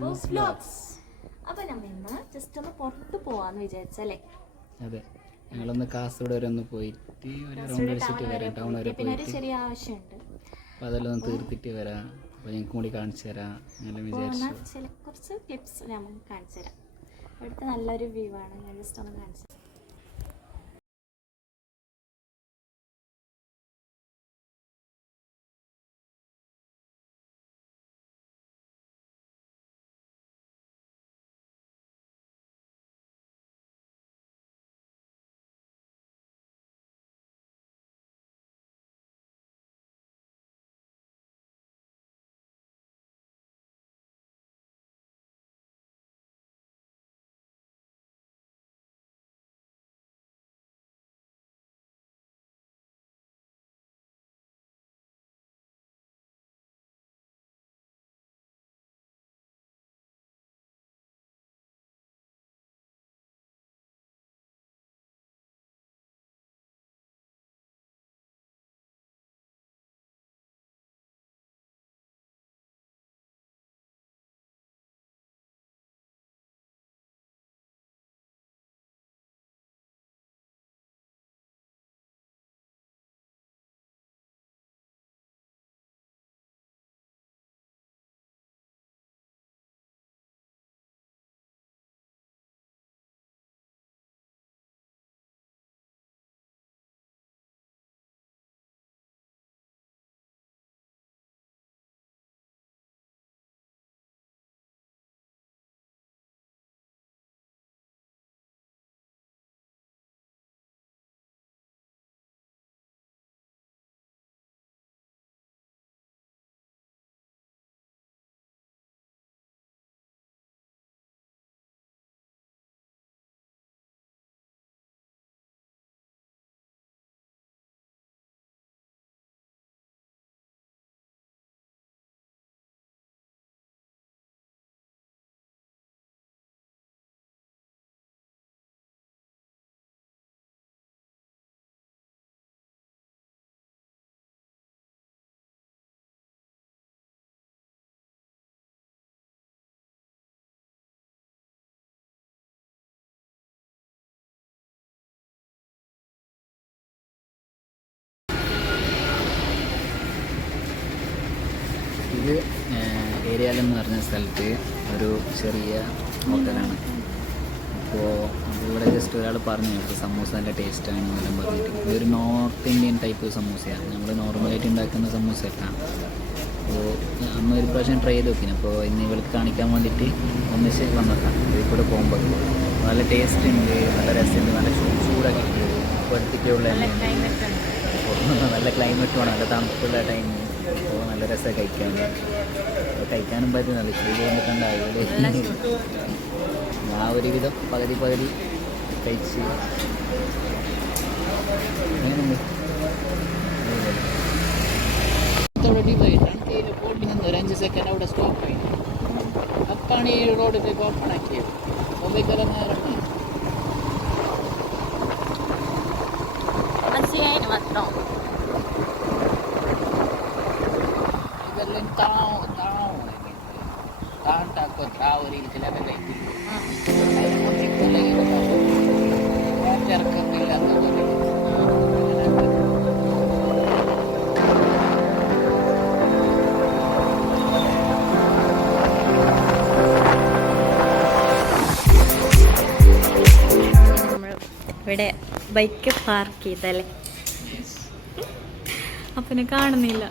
ഡിപ്പോസ് vlogs. അപ്പോൾ നമ്മൾ ഇന്ന് ജസ്റ്റ് ഒന്ന് പുറത്ത് പോവാന്ന് വിചാരിച്ചല്ലേ. അതെ, ഞങ്ങളൊന്ന് കാസർഗോഡ് വരെ ഒന്ന് പോയിട്ട് ഒരു റൗണ്ട് അടിച്ചിട്ട് വരാം. ടൗൺ വരെ പിന്നെ ഒരു പോയിട്ട് ചെറിയ ആവശ്യമുണ്ട്. അപ്പോൾ അതെല്ലാം ഒന്ന് തീർത്തിട്ട് വരാം. അപ്പോൾ ഞങ്ങൾക്ക് കൂടി കാണിച്ചു തരാം അങ്ങനെ വിചാരിച്ചു. കുറച്ച് ക്ലിപ്സ് നമുക്ക് കാണിച്ചു തരാം. ഇവിടുത്തെ നല്ലൊരു വ്യൂ ആണ്. ഞാൻ ജസ്റ്റ് ഒന്ന് കാണിച്ചു തരാം. ഇത് ഏരിയാലെന്ന് പറഞ്ഞ സ്ഥലത്ത് ഒരു ചെറിയ ഹോട്ടലാണ്. അപ്പോൾ ഇവിടെ ജസ്റ്റ് ഒരാൾ പറഞ്ഞു കേട്ടോ സമൂസ നല്ല ടേസ്റ്റാണ് എന്നെല്ലാം പറഞ്ഞിട്ട്. ഇതൊരു നോർത്ത് ഇന്ത്യൻ ടൈപ്പ് സമൂസയാണ്, നമ്മൾ നോർമലായിട്ട് ഉണ്ടാക്കുന്ന സമൂസ അല്ല. അപ്പോൾ അന്ന് ഒരു പ്രാവശ്യം ട്രൈ ചെയ്ത് നോക്കിന്. അപ്പോൾ ഇന്ന് ഇവൾക്ക് കാണിക്കാൻ വേണ്ടിയിട്ട് ഒന്നിച്ച് വന്നേക്കാം. ഇതിൽ പോകുമ്പോൾ നല്ല ടേസ്റ്റ് ഉണ്ട്, നല്ല രസമുണ്ട്, നല്ല ചൂടൊക്കെ ഉണ്ട്. ഇപ്പോൾ അടുത്തിട്ടുള്ള നല്ല ക്ലൈമറ്റുമാണ്, നല്ല തണുപ്പുള്ള ടൈം. അപ്പോൾ നല്ല രസമാണ് കഴിക്കാനും പറ്റും. നല്ല ചൂട് കൊണ്ടിട്ടുണ്ട്. അതുപോലെ ആ ഒരുവിധം പകുതി കഴിച്ച് പോയിട്ട് നിന്ന് ഒരു 5 സെക്കൻഡ് അവിടെ സ്റ്റോപ്പ് ആയി. അപ്പാണ് ഈ റോഡിലേക്ക് ഓപ്പൺ ആക്കിയത്. ഒന്നിക്കല നേരം iedereen tahu takut tahu ini celaka kayak gitu. Itu lagi wajar kepilah tuh. ഇവിടെ ബൈക്ക് പാർക്ക് ചെയ്തല്ലേ, അപ്പനെ കാണുന്നില്ല.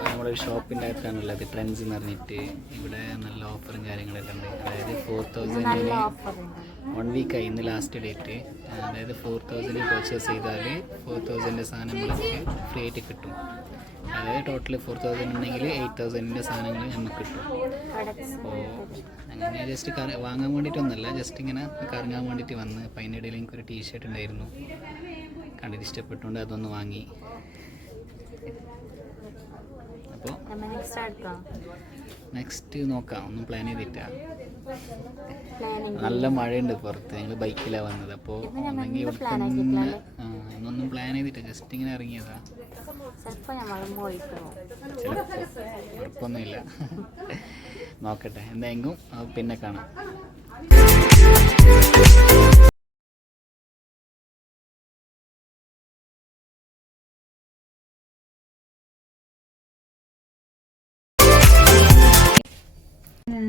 നമ്മുടെ ഷോപ്പിൻ്റെ അടുത്താണുള്ളത്, ട്രെൻഡ്സ് എന്ന് പറഞ്ഞിട്ട്. ഇവിടെ നല്ല ഓഫറും കാര്യങ്ങളൊക്കെ ഉണ്ട്. അതായത് 4000 1 വീക്കായി ഇന്ന് ലാസ്റ്റ് ഡേറ്റ്. അതായത് 4000 പർച്ചേസ് ചെയ്താൽ 4000 സാധനങ്ങളൊക്കെ ഫ്രീ ആയിട്ട് കിട്ടും. അതായത് ടോട്ടൽ 4000 ഉണ്ടെങ്കിൽ 8000 സാധനങ്ങൾ നമുക്ക് കിട്ടും. അപ്പോൾ അങ്ങനെ ജസ്റ്റ് വാങ്ങാൻ വേണ്ടിയിട്ടൊന്നുമല്ല, ജസ്റ്റ് ഇങ്ങനെ കറങ്ങാൻ വേണ്ടിയിട്ട് വന്ന്. അപ്പോൾ അതിൻ്റെ ഇടയിൽ എനിക്കൊരു ടീഷർട്ട് ഉണ്ടായിരുന്നു, കണ്ടിട്ട് ഇഷ്ടപ്പെട്ടുകൊണ്ട് അതൊന്ന് വാങ്ങി. അപ്പോൾ നമ്മൾ നെക്സ്റ്റ് എടുക്കാം. നെക്സ്റ്റ് നോക്കാം, ഒന്നും പ്ലാൻ ചെയ്തിട്ടാ. പ്ലാനിങ് നല്ല മഴയുണ്ട് പുറത്ത്, ഞങ്ങൾ ബൈക്കിലാണ് വന്നത്. അപ്പോൾ ഒന്നെങ്കിൽ ഇന്നൊന്നും പ്ലാൻ ചെയ്തിട്ട് ജസ്റ്റ് ഇങ്ങനെ ഇറങ്ങിയതാ. ചിലപ്പോൾ നമ്മൾ പോയിട്ടോ ചിലപ്പോൾ, കുഴപ്പമൊന്നുമില്ല. നോക്കട്ടെ എന്തെങ്കിലും പിന്നെ കാണാം.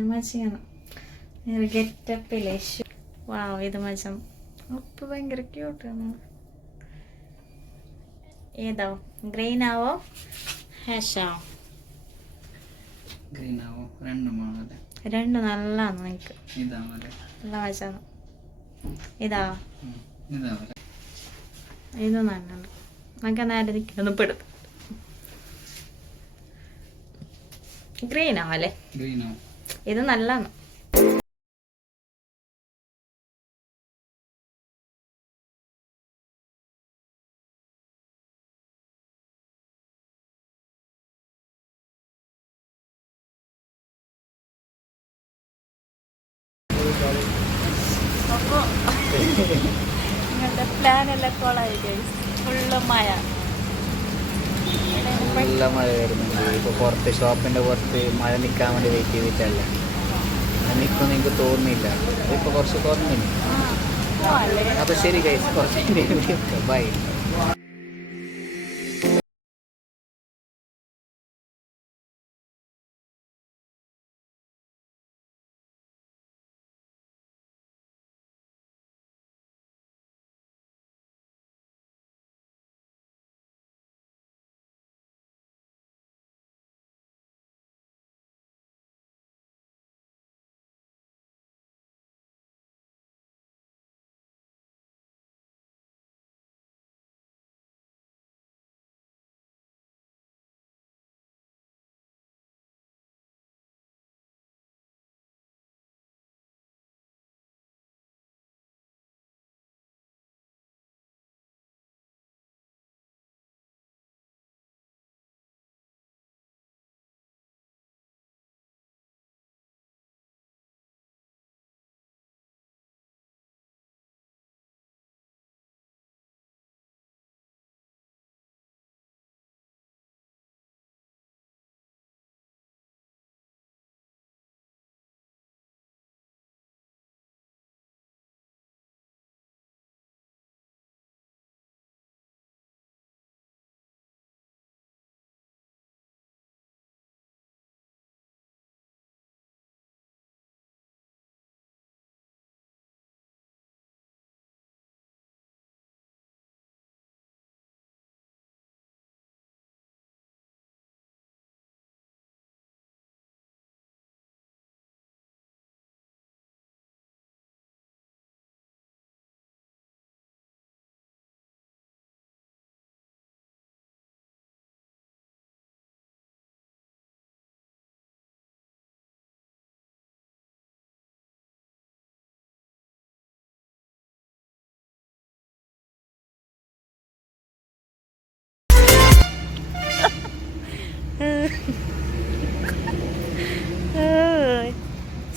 മച്ചാണ് ഗെറ്റപ്പില്ലേ. വാവ്, ഇത് മച്ചം ഉപ്പ് ഭയങ്കര ക്യൂട്ടാണ്. ഏതോ ഗ്രീൻ ആവോ ഹാഷോ? ഗ്രീൻ ആവോ? രണ്ടുമാണല്ലേ? രണ്ട് നല്ലതാണ് നിനക്ക്. ഇതാവല്ലേ? നല്ല മച്ചാണ്. ഇതാ ഇതാവല്ലേ? ഇത് നല്ലുണ്ട്. നമുക്ക് നേരെ നിൽക്കുന്നു പെടും. ഗ്രീൻ ആവല്ലേ? ഗ്രീൻ ആവും. ഇത് നല്ലതാണ്. അപ്പോൾ നിങ്ങളുടെ പ്ലാനെല്ലാം കോളായി ഗൈസ്. ഫുള്ള് മഴ, നല്ല മഴ വരുന്നുണ്ട്. ഇപ്പോൾ പുറത്ത് ഷോപ്പിൻ്റെ പുറത്ത് മഴ നിൽക്കാൻ വേണ്ടി വെയിറ്റ് ചെയ്തിട്ടല്ല. നിൽക്കുമെന്ന് എനിക്ക് തോന്നുന്നില്ല. ഇപ്പോൾ കുറച്ച് കുറഞ്ഞില്ല. അപ്പോൾ ശരി ഗൈസ്, കുറച്ച് ബൈ.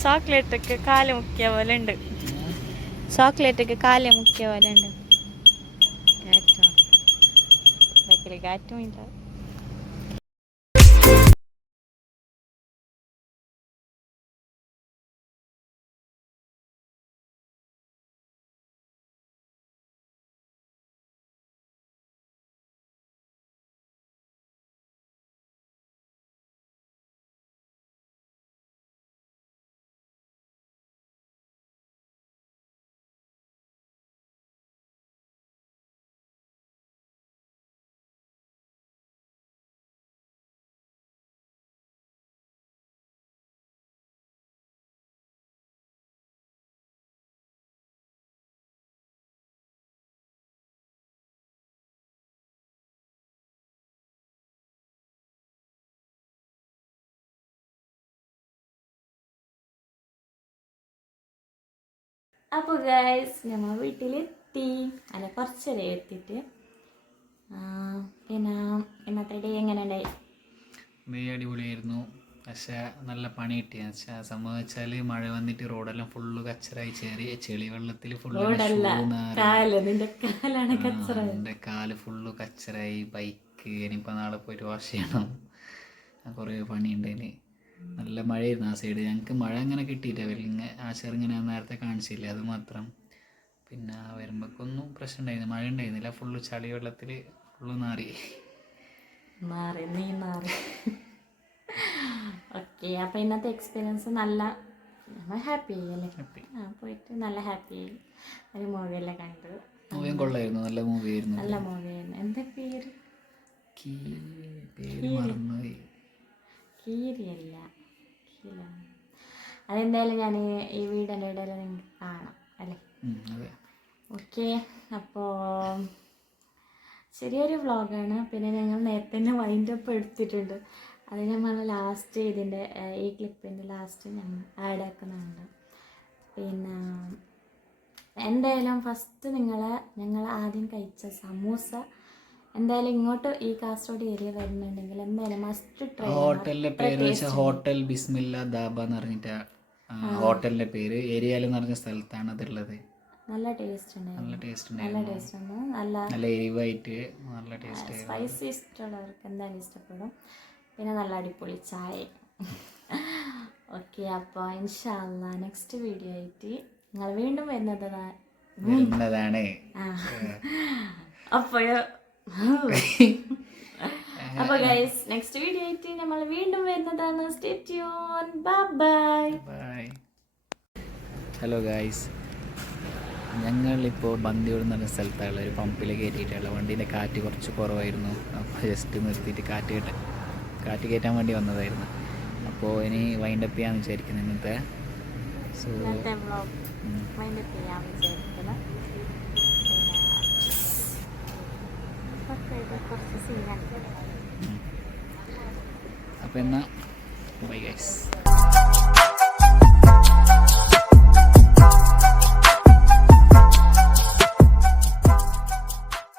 ചോക്ലേറ്റൊക്കെ കാല് മുക്കിയ പോലെ ഉണ്ട്. ചോക്ലേറ്റൊക്കെ കാല് മുക്കിയ പോലെ ഉണ്ട്. ബാക്കിൽ കാറ്റും ഇല്ല. അപ്പോൾ ഗൈസ് ഞങ്ങൾ വീട്ടിലെത്തി. അല്ല, കുറച്ചേരെ എത്തിയിട്ട്. പിന്നെ ഇന്നത്തെ ഡേ എങ്ങനെ ഉണ്ടായി? നീ പക്ഷെ നല്ല പണി കിട്ടി. സംഭവം വെച്ചാൽ മഴ വന്നിട്ട് റോഡെല്ലാം ഫുള്ള് കച്ചറായി, ചെളി വെള്ളത്തിൽ ഫുള്ള് എൻ്റെ കാല് ഫുള്ള് കച്ചറായി. ബൈക്ക് ഇനിയിപ്പോൾ നാളെ പോയിട്ട് വാഷ് ചെയ്യണം. കുറേ പണിയുണ്ടതിന്. നല്ല മഴയായിരുന്നു ആ സൈഡ്. ഞങ്ങൾക്ക് മഴ അങ്ങനെ കിട്ടിയില്ല. വലിയ ആ ചെറുങ്ങനെ നേരത്തെ കാണിച്ചില്ല, അത് മാത്രം. പിന്നെ വരുമ്പോഴൊന്നും പ്രശ്നം ഉണ്ടായിരുന്നു, മഴ ഉണ്ടായിരുന്നില്ല. ഫുള്ള് ചളി വെള്ളത്തിൽ ഫുള്ള് നാറി. ഓക്കെ, അപ്പോൾ ഇന്നത്തെ എക്സ്പീരിയൻസ് നല്ല ഹാപ്പി ആയി അല്ലേ? പോയിട്ട് നല്ല ഹാപ്പി ആയി. ഒരു മൂവിയെല്ലാം കണ്ടു. മൂവിയും കൊള്ളായിരുന്നു, നല്ല മൂവിയായിരുന്നു. നല്ല മൂവിയായിരുന്നു. എന്താ പേര്? പേര് മറന്നുപോയി. കീരിയല്ല, അതെന്തായാലും ഞാൻ ഈ വീടിൻ്റെ ഇടയിൽ നിങ്ങൾക്ക് കാണാം അല്ലേ? ഓക്കെ, അപ്പോൾ ചെറിയൊരു വ്ളോഗാണ്. പിന്നെ ഞങ്ങൾ നേരത്തെ തന്നെ വൈൻഡപ്പ് എടുത്തിട്ടുണ്ട്. അത് നമ്മൾ ലാസ്റ്റ് ഇതിൻ്റെ ഈ ക്ലിപ്പിൻ്റെ ലാസ്റ്റ് ഞങ്ങൾ ആഡ് ആക്കുന്നുണ്ട്. പിന്നെ എന്തായാലും ഫസ്റ്റ് ഞങ്ങൾ ആദ്യം കഴിച്ച സമൂസ എന്തായാലും ഇങ്ങോട്ട് ഈ കാസർഗോഡ് ഏരിയ വരുന്നുണ്ടെങ്കിൽ എന്തായാലും മസ്റ്റ് ട്രൈ. ഹോട്ടലിൻ്റെ പേര് വെച്ചാൽ ഹോട്ടൽ ബിസ്മില്ല ധാബ എന്ന് പറഞ്ഞിട്ട് ഹോട്ടലിൻ്റെ പേര്. ഏരിയയിൽ എന്ന് പറഞ്ഞ സ്ഥലത്താണ് അതുള്ളത്. നല്ല ടേസ്റ്റ് ഉണ്ട്, നല്ല എരിവായിട്ട് നല്ല ടേസ്റ്റ്. സ്പൈസി ഇഷ്ടമുള്ളവർക്ക് എന്തായാലും ഇഷ്ടപ്പെടും. പിന്നെ നല്ല അടിപൊളി ചായ. ഓക്കെ, അപ്പോൾ ഇൻഷാ അല്ലാഹ് നെക്സ്റ്റ് വീഡിയോ ആയിട്ട് നിങ്ങൾ വീണ്ടും വരുന്നതാണ്. അപ്പോൾ ഗൈസ് നെക്സ്റ്റ് വീഡിയോ ആയിട്ട് നമ്മൾ വീണ്ടും വരുന്നതാണ്. Stay tune. Bye. Hello guys, ഞങ്ങളിപ്പോൾ ബന്ദിയോട് എന്ന് പറഞ്ഞ സ്ഥലത്തുള്ള ഒരു പമ്പിൽ കയറ്റിയിട്ടുള്ള വണ്ടീൻ്റെ കാറ്റ് കുറച്ച് കുറവായിരുന്നു. അപ്പോൾ ജസ്റ്റ് നിർത്തിയിട്ട് കാറ്റ് കയറ്റാൻ വേണ്ടി വന്നതായിരുന്നു. അപ്പോൾ ഇനി വൈൻഡപ്പ് ചെയ്യാമെന്ന് വിചാരിക്കുന്നു ഇന്നത്തെ. സോ അപ്പോൾ എന്നാൽ ബൈ ഗൈസ്.